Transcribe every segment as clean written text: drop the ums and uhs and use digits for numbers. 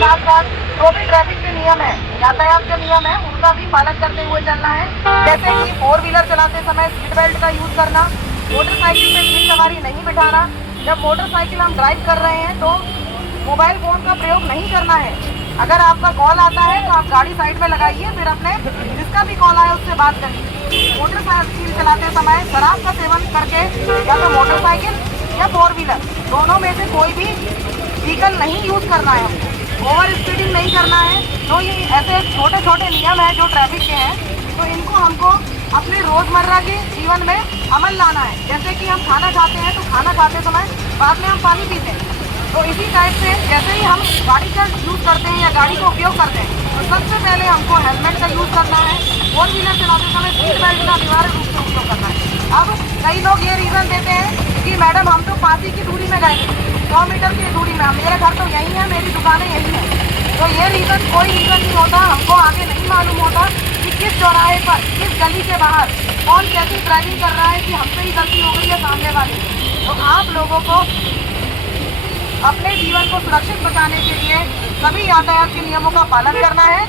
साथ साथ जो भी ट्रैफिक के नियम है, यातायात के नियम है, उनका भी पालन करते हुए चलना है। जैसे कि 4 व्हीलर चलाते समय सीट बेल्ट का यूज करना, मोटरसाइकिल में तीन सवारी नहीं बिठाना। जब मोटरसाइकिल हम ड्राइव कर रहे हैं तो मोबाइल फोन का प्रयोग नहीं करना है। अगर आपका कॉल आता है तो आप गाड़ी साइड में लगाइए, फिर अपने जिसका भी कॉल आए उससे बात करिए। मोटरसाइकिल चलाते समय शराब का सेवन करके या तो मोटरसाइकिल या 4 व्हीलर दोनों में से कोई भी व्हीकल नहीं यूज करना है हमको। ओवर स्पीडिंग नहीं करना है। तो ये ऐसे छोटे छोटे नियम हैं जो ट्रैफिक के हैं, तो इनको हमको अपने रोजमर्रा के जीवन में अमल लाना है। जैसे कि हम खाना खाते हैं तो खाना खाते समय बाद में हम पानी पीते हैं, तो इसी टाइप से जैसे ही हम गाड़ी का यूज करते हैं या गाड़ी का उपयोग करते हैं तो सबसे पहले हमको हेलमेट का यूज करना है। 4 व्हीलर चलाते समय सीट बेल्ट का अनिवार्य रूप से उपयोग करना है। अब कई लोग ये रीजन देते हैं कि मैडम हम तो 5 ही की दूरी में गए, 100 मीटर की दूरी में, मेरा घर तो यही है, मेरी दुकानें यही है। तो ये रीजन कोई रीजन नहीं होता। हमको आगे नहीं मालूम होता कि किस चौराहे पर, किस गली के बाहर कौन कैसी ड्राइविंग कर रहा है, कि हमसे ही गलती हो गई है सामने वाले। तो आप लोगों को अपने जीवन को सुरक्षित बचाने के लिए सभी यातायात के नियमों का पालन करना है।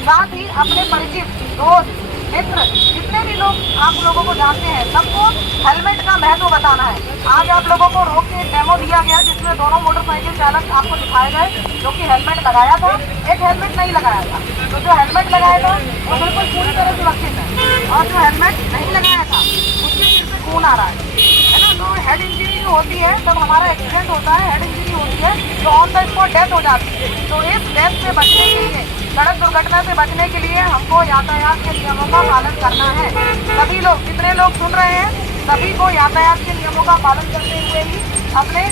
साथ ही अपने परिचित, दोस्त, मित्र, जितने भी लोग आप लोगों को जानते हैं, सबको हेलमेट का महत्व बताना है। आज आप लोगों को रोक के डेमो दिया गया जिसमें दोनों मोटरसाइकिल चालक आपको दिखाए गए जो कि हेलमेट लगाया था, एक हेलमेट नहीं लगाया था। तो जो हेलमेट लगाया था वो बिल्कुल पूरी तरह सुरक्षित है, और जो हेलमेट नहीं लगाया था उसके सिर से खून आ रहा है ना। तो हेड इंजरी जो होती है, जब हमारा एक्सीडेंट होता है, हेड इंजरी होती है तो ऑन द स्पॉट डेथ हो जाती है। तो इस डेथ से बचने के लिए, सड़क दुर्घटना से बचने के लिए हमको यातायात के नियमों का पालन करना है। सभी लोग, जितने लोग सुन रहे हैं, सभी को यातायात के नियमों का पालन करते हुए ही अपने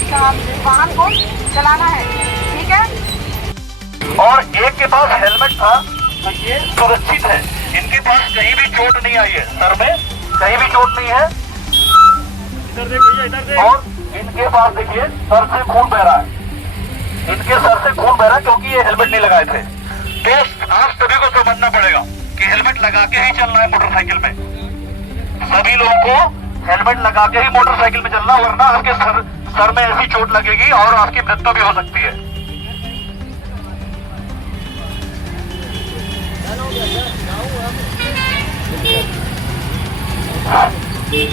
वाहन को चलाना है, ठीक है। और एक के पास हेलमेट था तो ये सुरक्षित है, इनके पास कहीं भी चोट नहीं आई है, सर में कहीं भी चोट नहीं है। इधर देख भैया, इधर देख। और इनके पास देखिए सर से खून बह रहा है, इनके सर से खून बह रहा है क्योंकि ये हेलमेट नहीं लगाए थे। तो आप सभी को समझना पड़ेगा कि हेलमेट लगा के ही चलना है मोटरसाइकिल में। सभी लोगों को हेलमेट लगा के ही मोटरसाइकिल में चलना, वरना आपके सर में ऐसी चोट लगेगी और आपकी मृत्यु भी हो सकती है।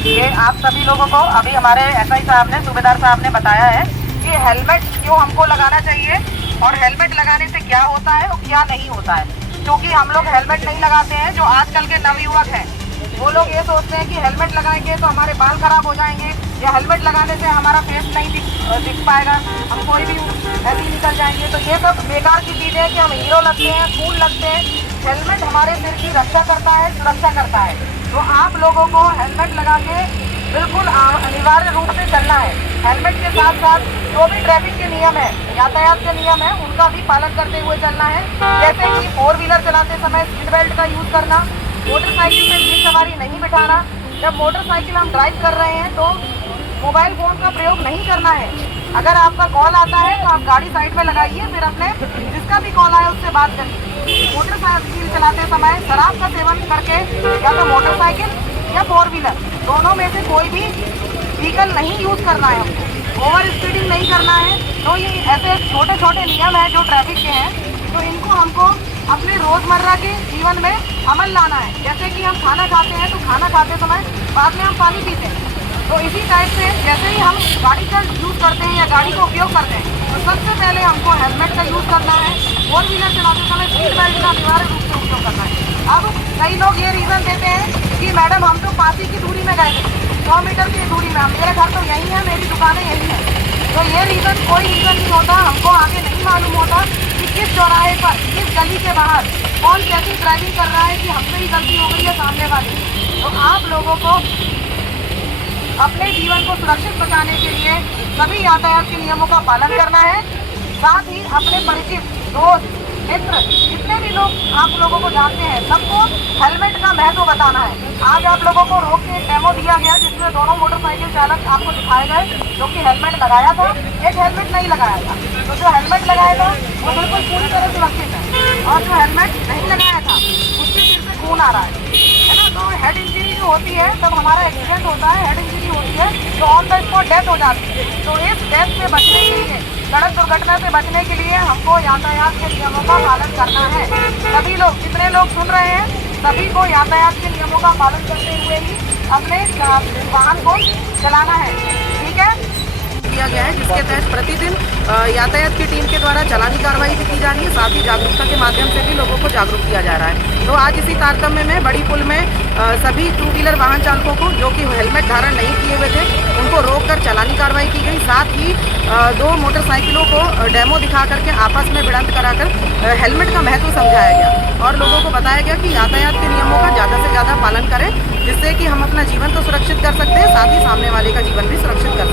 ये आप सभी लोगों को अभी हमारे एसआई साहब ने, सूबेदार साहब ने बताया है कि हेलमेट क्यों हमको लगाना चाहिए और हेलमेट लगाने से क्या होता है और क्या नहीं होता है। क्योंकि हम लोग हेलमेट नहीं लगाते हैं, जो आजकल के नवयुवक हैं वो लोग ये सोचते हैं कि हेलमेट लगाएंगे तो हमारे बाल खराब हो जाएंगे, या हेलमेट लगाने से हमारा फेस नहीं दिख पाएगा, हम कोई भी ऐसे ही निकल जाएंगे। तो ये सब बेकार की चीज़ है कि हम हीरो लगते हैं, कूल लगते हैं। हेलमेट हमारे सिर की रक्षा करता है, सुरक्षा करता है। तो आप लोगों को हेलमेट लगा के बिल्कुल अनिवार्य रूप से चलना है। हेलमेट के साथ साथ जो भी ट्रैफिक के नियम है, यातायात के नियम है, उनका भी पालन करते हुए चलना है। जैसे कि 4 व्हीलर चलाते समय सीट बेल्ट का यूज करना, मोटरसाइकिल में तीन सवारी नहीं बिठाना। जब मोटरसाइकिल हम ड्राइव कर रहे हैं तो मोबाइल फोन का प्रयोग नहीं करना है। अगर आपका कॉल आता है तो आप गाड़ी साइड में लगाइए, फिर अपने जिसका भी कॉल आए उससे बात करिए। मोटरसाइकिल चलाते समय शराब का सेवन करके या तो मोटरसाइकिल या 4 व्हीलर दोनों में से कोई भी व्हीकल नहीं यूज करना है हमको। ओवर स्पीडिंग नहीं करना है। तो ये ऐसे छोटे छोटे नियम हैं जो ट्रैफिक के हैं, तो इनको हमको अपने रोजमर्रा के जीवन में अमल लाना है। जैसे कि हम खाना खाते हैं तो खाना खाते समय बाद में हम पानी पीते हैं, तो इसी टाइप से जैसे ही हम गाड़ी का यूज करते हैं या गाड़ी का उपयोग करते हैं तो सबसे पहले हमको हेलमेट का यूज करना है। 4 व्हीलर चलाते समय सीट बेल्ट का अनिवार्य रूप से उपयोग करना है। अब कई लोग ये रीजन देते हैं कि मैडम हम तो 5 ही की दूरी में गए थे, 100 मीटर की दूरी में, मेरा घर तो यही है, मेरी दुकानें यही है। तो ये रीजन कोई रीजन नहीं होता। हमको आगे नहीं मालूम होता कि किस चौराहे पर, किस गली के बाहर कौन कैसी ड्राइविंग कर रहा है, कि हमसे ही गलती हो गई है सामने वाले। तो आप लोगों को अपने जीवन को सुरक्षित बचाने के लिए सभी यातायात के नियमों का पालन करना है। साथ ही अपने परिचित, दोस्त, मित्र, जितने भी लोग आप लोगों को जानते हैं, सबको हेलमेट का महत्व बताना है। आज आप लोगों को रोक के डेमो दिया गया जिसमें दोनों मोटरसाइकिल चालक आपको दिखाए गए जो कि हेलमेट लगाया था, एक हेलमेट नहीं लगाया था। तो जो हेलमेट लगाया था वो बिल्कुल पूरी तरह सुरक्षित है, और जो हेलमेट नहीं लगाया था उसके सिर से खून आ रहा है ना। तो हेड इंजरी जो होती है, जब हमारा एक्सीडेंट होता है, हेड इंजरी होती जाती है तो ऑन द स्पॉट डेथ हो जाती है। तो इस डेथ से बचने के लिए, सड़क दुर्घटना से बचने के लिए हमको यातायात के नियमों का पालन करना है। सभी लोग, जितने लोग सुन रहे हैं, सभी को यातायात के नियमों का पालन करते हुए ही अपने वाहन को चलाना है। ठीक है, किया गया है, जिसके तहत प्रतिदिन यातायात की टीम के द्वारा चालानी कार्रवाई भी की जा रही है। साथ ही जागरूकता के माध्यम से भी लोगों को जागरूक किया जा रहा है। तो आज इसी तारतम्य में बड़ी पुल में सभी टू व्हीलर वाहन चालकों को जो कि हेलमेट धारण नहीं किए हुए थे, उनको रोककर चालानी कार्रवाई की गई। साथ ही 2 मोटरसाइकिलों को डेमो दिखा करके आपस में भिड़ंत कराकर हेलमेट का महत्व समझाया गया और लोगों को बताया गया कि यातायात के नियमों का ज़्यादा से ज़्यादा पालन करें, जिससे कि हम अपना जीवन तो सुरक्षित कर सकते हैं, साथ ही सामने वाले का जीवन भी सुरक्षित कर सकते हैं।